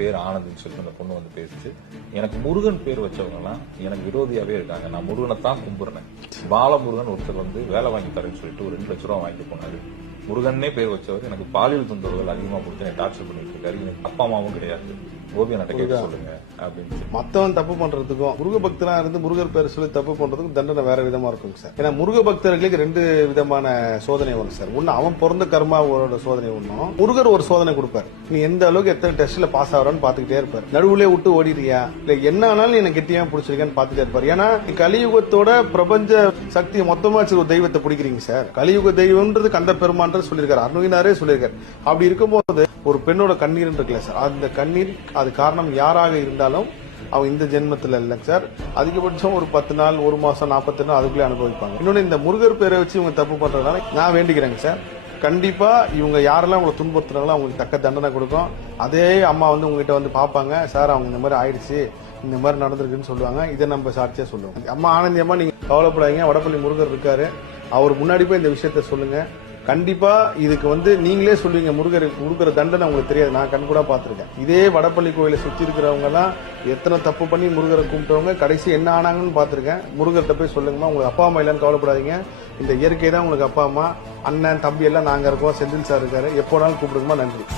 பேர் ஆனந்த்னு சொல்லிட்டு அந்த பொண்ணு வந்து பேசிச்சு. எனக்கு முருகன் பேர் வச்சவங்க எல்லாம் எனக்கு விரோதியாவே இருக்காங்க. நான் முருகனை தான் கும்பிடுறேன். பாலமுருகன் ஒருத்தர் வந்து வேலை வாங்கி தரேன்னு சொல்லிட்டு ஒரு ரெண்டு லட்ச ரூபா வாங்கிட்டு போனாரு. முருகன்னே பேர் வச்சவர். எனக்கு பாலியல் தொந்தரவுகள் அதிகமா கொடுத்து என்னை டார்ச்சர் பண்ணிட்டு இருக்காரு. எனக்கு அப்பா அம்மாவும் கிடையாது. கோபியநாட்ட கேட்க சொல்லுங்க அப்படின்னு மத்தவன் தப்பு பண்றதுக்கும் முருக பக்தனா இருந்து முருகர் பேர் சொல்லி தப்பு பண்றதுக்கும் தண்டனை வேற விதமா இருக்கும் சார். ஏன்னா முருக பக்தர்களுக்கு ரெண்டு விதமான சோதனை வரும் சார். ஒண்ணு அவன் பிறந்த கர்மாவோட சோதனை ஒண்ணும். முருகர் ஒரு சோதனை கொடுப்பாரு. நீ எந்த அளவுக்கு எத்தனை டெஸ்ட்ல பாஸ் வரான்னு பாத்துக்கிட்டே இருப்பார். நடுவுலே விட்டு ஓடிடுறியா? இல்ல என்ன ஆனாலும் எனக்கு கெட்டியா பிடிச்சிருக்கேன்னு பாத்துட்டே இருப்பார். ஏன்னா கலியுகத்தோட பிரபஞ்ச சக்தி மொத்தமா வச்சு ஒரு தெய்வத்தை பிடிக்கிறீங்க சார். கலியுக தெய்வம்ன்றது கந்த பெருமான்றது சொல்லியிருக்காரு. அருணகினாரே சொல்லியிருக்காரு. அப்படி இருக்கும்போது ஒரு பெண்ணோட கண்ணீர் இருக்குல்ல சார். அந்த கண்ணீர் அது காரணம் யாராக இருந்தாலும் அவங்க இந்த ஜென்மத்தில் இல்லைங்க சார். அதிகபட்சம் ஒரு பத்து நாள் ஒரு மாதம் நாற்பத்தி நாள் அதுக்குள்ளே அனுபவிப்பாங்க. இன்னொன்று இந்த முருகர் பேரை வச்சு இவங்க தப்பு பண்ணுறதுனால நான் வேண்டிக்கிறேங்க சார். கண்டிப்பா இவங்க யாரெல்லாம் உங்களை துன்புறுத்துறாங்களோ அவங்களுக்கு தக்க தண்டனை கொடுக்கும். அதே அம்மா வந்து உங்ககிட்ட வந்து பார்ப்பாங்க சார் அவங்க இந்த மாதிரி ஆயிடுச்சு இந்த மாதிரி நடந்திருக்குன்னு சொல்லுவாங்க. இதை நம்ம சாட்சியா சொல்லுவோம். அம்மா ஆனந்தி அம்மா நீங்க கவலைப்படாதீங்க. வடப்பள்ளி முருகர் இருக்காரு. அவர் முன்னாடி போய் இந்த விஷயத்த சொல்லுங்க. கண்டிப்பா இதுக்கு வந்து நீங்களே சொல்லுவீங்க முருகர் முருகர் தண்டனை உங்களுக்கு தெரியாது. நான் கண் கூட பார்த்துருக்கேன். இதே வடப்பள்ளி கோயிலை சுத்தி இருக்கிறவங்க எல்லாம் எத்தனை தப்பு பண்ணி முருகரை கும்பிட்டவங்க கடைசி என்ன ஆனாங்கன்னு பார்த்துருக்கேன். முருகர்கிட்ட போய் சொல்லுங்கம்மா. உங்களுக்கு அப்பா அம்மா இல்லைன்னு கவலைப்படாதீங்க. இந்த இயற்கை தான் உங்களுக்கு அப்பா அம்மா. அண்ணன் தம்பி எல்லாம் நாங்க இருக்கோம். செந்தில் சார் இருக்காரு. எப்போனாலும் கூப்பிடுங்கம்மா. நன்றி.